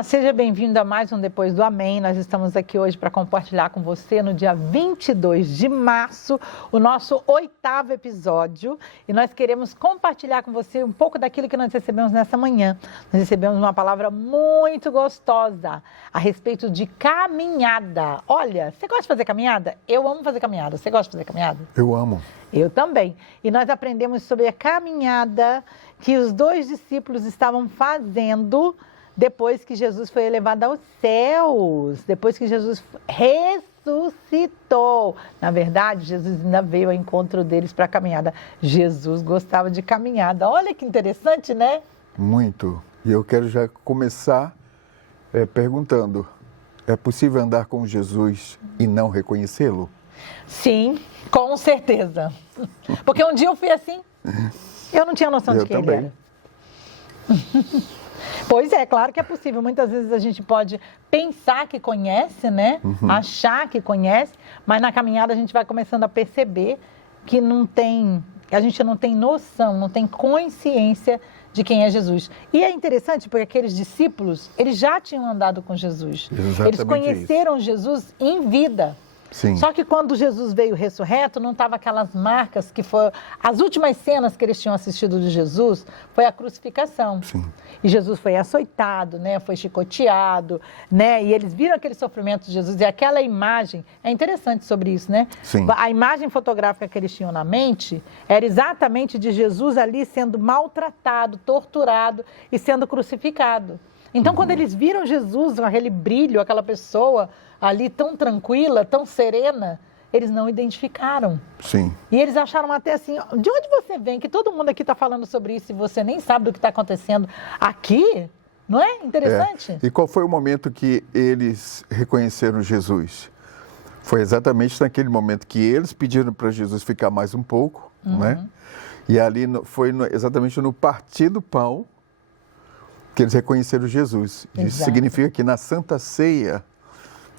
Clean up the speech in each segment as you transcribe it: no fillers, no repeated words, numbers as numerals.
Olá, seja bem-vindo a mais um Depois do Amém. Nós estamos aqui hoje para compartilhar com você no dia 22 de março, o nosso 8º episódio. E nós queremos compartilhar com você um pouco daquilo que nós recebemos nessa manhã. Nós recebemos uma palavra muito gostosa a respeito de caminhada. Olha, você gosta de fazer caminhada? Eu amo fazer caminhada. Você gosta de fazer caminhada? Eu amo. Eu também. E nós aprendemos sobre a caminhada que os 2 discípulos estavam fazendo depois que Jesus foi elevado aos céus, depois que Jesus ressuscitou. Na verdade, Jesus ainda veio ao encontro deles para a caminhada. Jesus gostava de caminhada. Olha que interessante, né? Muito. E eu quero já começar perguntando, é possível andar com Jesus e não reconhecê-lo? Sim, com certeza. Porque um dia eu fui assim, eu não tinha noção de quem ele era. Pois é, claro que é possível. Muitas vezes a gente pode pensar que conhece, né? Achar que conhece, mas na caminhada a gente vai começando a perceber que a gente não tem noção, não tem consciência de quem é Jesus. E é interessante porque aqueles discípulos, eles já tinham andado com Jesus. Exatamente. Eles conheceram Jesus em vida. Sim. Só que quando Jesus veio ressurreto, não estava aquelas marcas que foram... As últimas cenas que eles tinham assistido de Jesus foi a crucificação. Sim. E Jesus foi açoitado, né? Foi chicoteado, né? E eles viram aquele sofrimento de Jesus. E aquela imagem... É interessante sobre isso, né? Sim. A imagem fotográfica que eles tinham na mente era exatamente de Jesus ali sendo maltratado, torturado e sendo crucificado. Então, quando eles viram Jesus, aquele brilho, aquela pessoa ali tão tranquila, tão serena, eles não identificaram. Sim. E eles acharam até assim, de onde você vem? Que todo mundo aqui está falando sobre isso e você nem sabe do que está acontecendo aqui? Não é interessante? E qual foi o momento que eles reconheceram Jesus? Foi exatamente naquele momento que eles pediram para Jesus ficar mais um pouco, né? E ali foi exatamente no partir do pão que eles reconheceram Jesus. Exato. Isso significa que na Santa Ceia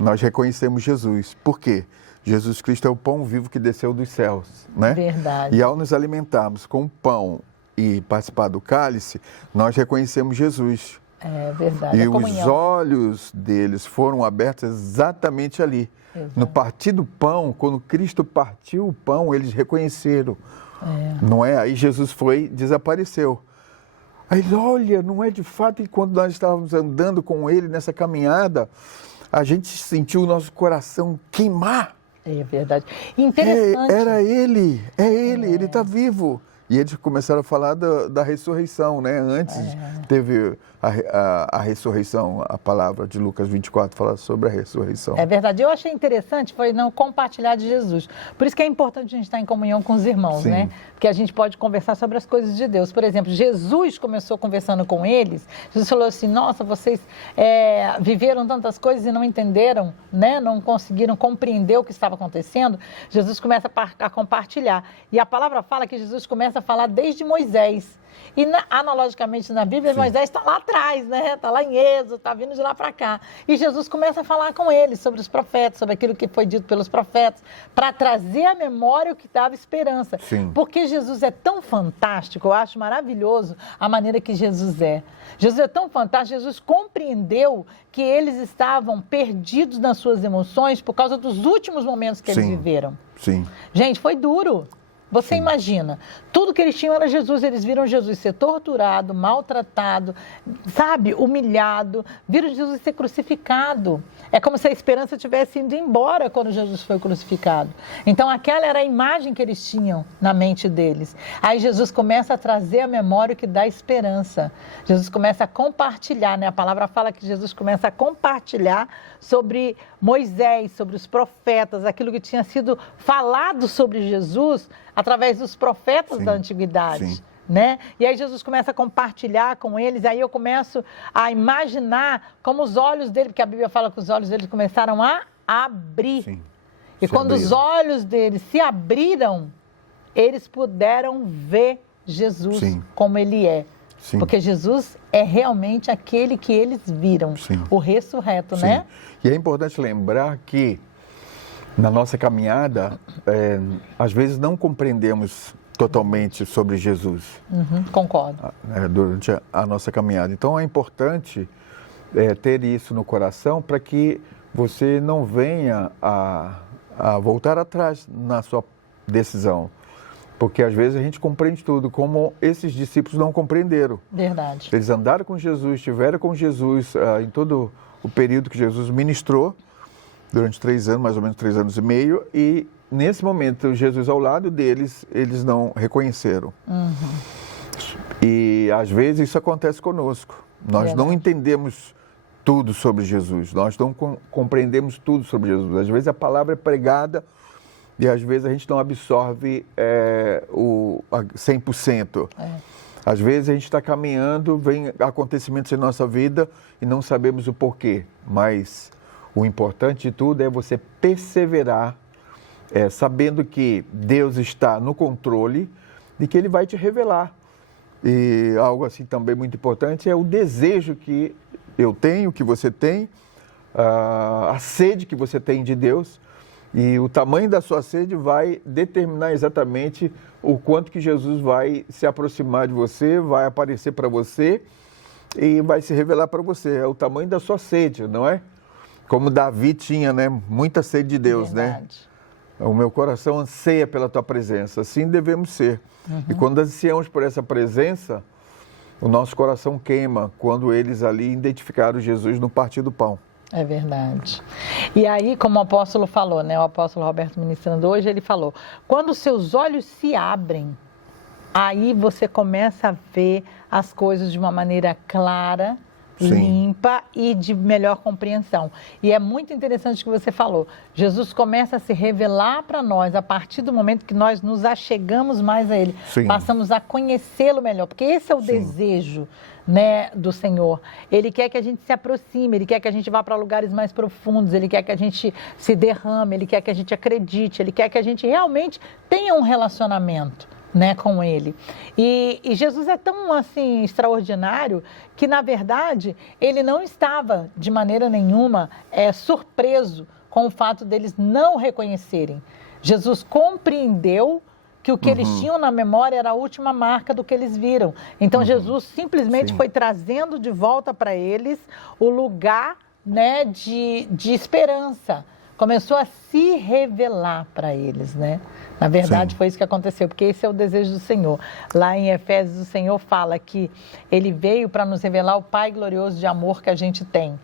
nós reconhecemos Jesus. Por quê? Jesus Cristo é o pão vivo que desceu dos céus, né? Verdade. E ao nos alimentarmos com o pão e participar do cálice, nós reconhecemos Jesus. É verdade. E os olhos deles foram abertos exatamente ali. Exato. No partir do pão, quando Cristo partiu o pão, eles reconheceram. Não é? Aí Jesus desapareceu. Aí, olha, não é de fato que quando nós estávamos andando com ele nessa caminhada, a gente sentiu o nosso coração queimar. É verdade. Interessante. Era ele, ele está vivo. E eles começaram a falar da ressurreição, né? Antes teve a ressurreição, a palavra de Lucas 24 fala sobre a ressurreição. É verdade. Eu achei interessante foi não compartilhar de Jesus. Por isso que é importante a gente estar em comunhão com os irmãos, Sim. né? Porque a gente pode conversar sobre as coisas de Deus. Por exemplo, Jesus começou conversando com eles. Jesus falou assim, nossa, vocês viveram tantas coisas e não entenderam, né? Não conseguiram compreender o que estava acontecendo. Jesus começa a compartilhar. E a palavra fala que Jesus começa a falar desde Moisés. E analogicamente na Bíblia, Sim. Moisés está lá atrás, né? Está lá em Êxodo, está vindo de lá para cá. E Jesus começa a falar com eles sobre os profetas, sobre aquilo que foi dito pelos profetas, para trazer à memória o que dava esperança. Sim. Porque Jesus é tão fantástico, eu acho maravilhoso a maneira que Jesus é. Jesus é tão fantástico, Jesus compreendeu que eles estavam perdidos nas suas emoções por causa dos últimos momentos que eles viveram. Sim. Gente, foi duro. Você imagina, tudo que eles tinham era Jesus, eles viram Jesus ser torturado, maltratado, sabe, humilhado, viram Jesus ser crucificado. É como se a esperança tivesse ido embora quando Jesus foi crucificado. Então aquela era a imagem que eles tinham na mente deles. Aí Jesus começa a trazer à memória o que dá esperança. Jesus começa a compartilhar, né? A palavra fala que Jesus começa a compartilhar sobre Moisés, sobre os profetas, aquilo que tinha sido falado sobre Jesus através dos profetas da antiguidade. Sim. Né? E aí Jesus começa a compartilhar com eles, aí eu começo a imaginar como os olhos dele, porque a Bíblia fala que os olhos deles começaram a abrir. Sim. E quando os olhos deles se abriram, eles puderam ver Jesus como ele é. Sim. Porque Jesus é realmente aquele que eles viram, o ressurreto, né? E é importante lembrar que na nossa caminhada, às vezes não compreendemos totalmente sobre Jesus. Concordo. Durante a nossa caminhada. Então é importante ter isso no coração para que você não venha a voltar atrás na sua decisão. Porque às vezes a gente compreende tudo, como esses discípulos não compreenderam. Verdade. Eles andaram com Jesus, estiveram com Jesus em todo o período que Jesus ministrou, durante 3 anos, mais ou menos 3 anos e meio, e nesse momento, Jesus ao lado deles, eles não reconheceram. E às vezes isso acontece conosco. Nós não entendemos tudo sobre Jesus, nós não compreendemos tudo sobre Jesus. Às vezes a palavra é pregada e às vezes a gente não absorve 100%. Às vezes a gente está caminhando, vem acontecimentos em nossa vida e não sabemos o porquê. Mas o importante de tudo é você perseverar, sabendo que Deus está no controle e que Ele vai te revelar. E algo assim também muito importante é o desejo que eu tenho, que você tem, a sede que você tem de Deus, e o tamanho da sua sede vai determinar exatamente o quanto que Jesus vai se aproximar de você, vai aparecer para você e vai se revelar para você. É o tamanho da sua sede, não é? Como Davi tinha, né? Muita sede de Deus, né? O meu coração anseia pela tua presença, assim devemos ser. E quando ansiamos por essa presença, o nosso coração queima quando eles ali identificaram Jesus no partir do pão. É verdade. E aí, como o apóstolo falou, né? O apóstolo Roberto ministrando hoje, ele falou, quando os seus olhos se abrem, aí você começa a ver as coisas de uma maneira clara, limpa e de melhor compreensão. E é muito interessante o que você falou. Jesus começa a se revelar para nós a partir do momento que nós nos achegamos mais a Ele. Passamos a conhecê-lo melhor, porque esse é o desejo, né, do Senhor. Ele quer que a gente se aproxime, Ele quer que a gente vá para lugares mais profundos, Ele quer que a gente se derrame, Ele quer que a gente acredite, Ele quer que a gente realmente tenha um relacionamento, né, com Ele. E Jesus é tão assim extraordinário que, na verdade, Ele não estava de maneira nenhuma surpreso com o fato deles não reconhecerem. Jesus compreendeu que o que eles tinham na memória era a última marca do que eles viram. Então Jesus simplesmente foi trazendo de volta para eles o lugar, né, de esperança. Começou a se revelar para eles, né? Na verdade, foi isso que aconteceu, porque esse é o desejo do Senhor. Lá em Efésios, o Senhor fala que Ele veio para nos revelar o Pai glorioso de amor que a gente tem.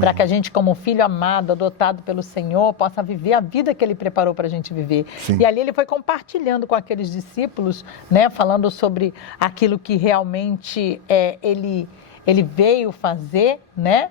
Para que a gente, como filho amado, adotado pelo Senhor, possa viver a vida que Ele preparou para a gente viver. E ali Ele foi compartilhando com aqueles discípulos, né? Falando sobre aquilo que realmente Ele veio fazer, né?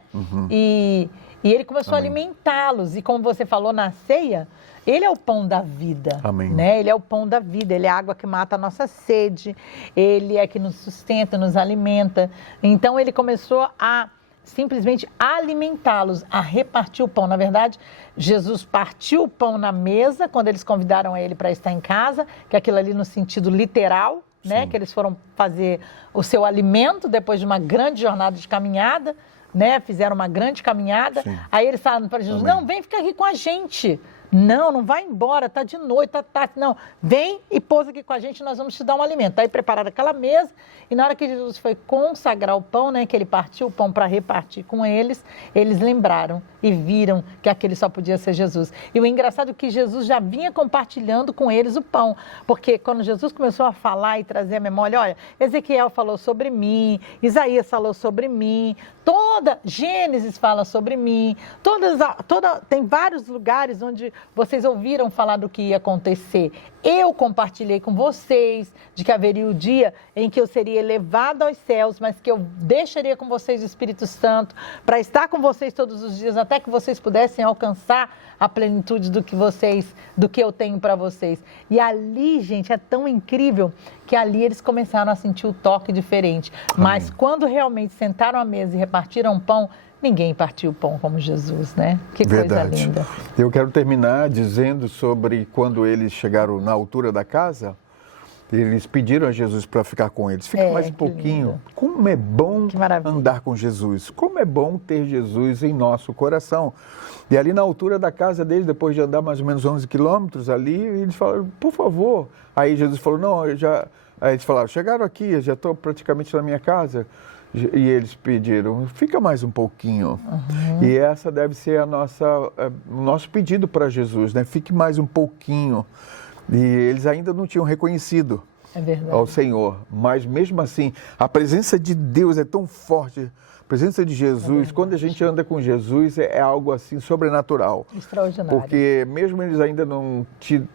E Ele começou a alimentá-los. E como você falou na ceia, Ele é o pão da vida. Né? Ele é o pão da vida, Ele é a água que mata a nossa sede, Ele é que nos sustenta, nos alimenta. Então Ele começou a simplesmente alimentá-los, a repartir o pão. Na verdade, Jesus partiu o pão na mesa quando eles convidaram Ele para estar em casa, que é aquilo ali no sentido literal, né? Que eles foram fazer o seu alimento depois de uma grande jornada de caminhada, né? Fizeram uma grande caminhada. Aí eles falaram para Jesus, não, vem ficar aqui com a gente. Não vai embora, tá de noite, tá tarde. Não, vem e pousa aqui com a gente, nós vamos te dar um alimento. Aí prepararam aquela mesa e na hora que Jesus foi consagrar o pão, né, que Ele partiu o pão para repartir com eles, eles lembraram e viram que aquele só podia ser Jesus. E o engraçado é que Jesus já vinha compartilhando com eles o pão, porque quando Jesus começou a falar e trazer a memória, olha, Ezequiel falou sobre mim, Isaías falou sobre mim, toda Gênesis fala sobre mim, tem vários lugares onde vocês ouviram falar do que ia acontecer. Eu compartilhei com vocês de que haveria o dia em que eu seria elevado aos céus, mas que eu deixaria com vocês o Espírito Santo para estar com vocês todos os dias, até que vocês pudessem alcançar a plenitude do que eu tenho para vocês. E ali, gente, é tão incrível que ali eles começaram a sentir o toque diferente. Mas quando realmente sentaram à mesa e repartiram o pão, ninguém partiu o pão como Jesus, né? Que coisa linda. Eu quero terminar dizendo sobre quando eles chegaram na altura da casa, eles pediram a Jesus para ficar com eles. Fica mais um pouquinho. Lindo. Como é bom andar com Jesus. Como é bom ter Jesus em nosso coração. E ali na altura da casa deles, depois de andar mais ou menos 11 quilômetros ali, eles falaram, por favor. Aí Jesus falou, não, aí eles falaram, chegaram aqui, já estou praticamente na minha casa. E eles pediram, fica mais um pouquinho. E essa deve ser o nosso pedido para Jesus, né? Fique mais um pouquinho. E eles ainda não tinham reconhecido ao Senhor. Mas mesmo assim, a presença de Deus é tão forte. A presença de Jesus, quando a gente anda com Jesus, é algo assim sobrenatural. Extraordinário. Porque mesmo eles ainda não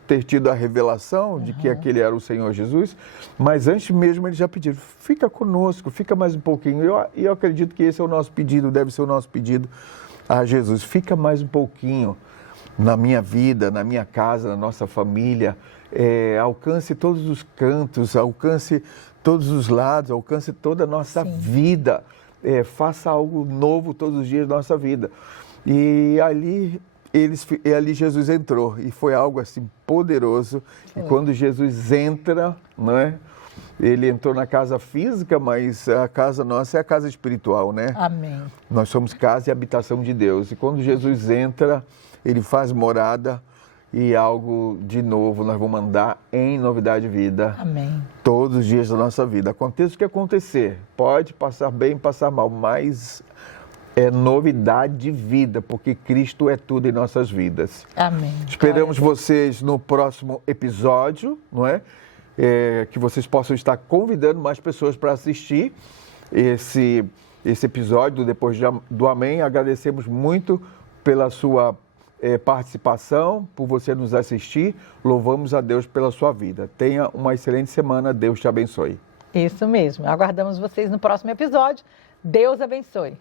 ter tido a revelação de que aquele era o Senhor Jesus, mas antes mesmo eles já pediram, fica conosco, fica mais um pouquinho. E eu acredito que esse é o nosso pedido, deve ser o nosso pedido a Jesus. Fica mais um pouquinho na minha vida, na minha casa, na nossa família. Alcance todos os cantos, alcance todos os lados, alcance toda a nossa vida. Faça algo novo todos os dias da nossa vida. E ali Jesus entrou, e foi algo assim poderoso. E quando Jesus entra, não é? Ele entrou na casa física, mas a casa nossa é a casa espiritual, né? Amém. Nós somos casa e habitação de Deus. E quando Jesus entra, ele faz morada. E algo de novo nós vamos andar em novidade de vida. Amém. Todos os dias da nossa vida. Aconteça o que acontecer. Pode passar bem, passar mal, mas é novidade de vida, porque Cristo é tudo em nossas vidas. Amém. Esperamos vocês no próximo episódio, não é? Que vocês possam estar convidando mais pessoas para assistir esse episódio Depois do Amém. Agradecemos muito pela sua participação, por você nos assistir. Louvamos a Deus pela sua vida. Tenha uma excelente semana. Deus te abençoe. Isso mesmo. Aguardamos vocês no próximo episódio. Deus abençoe.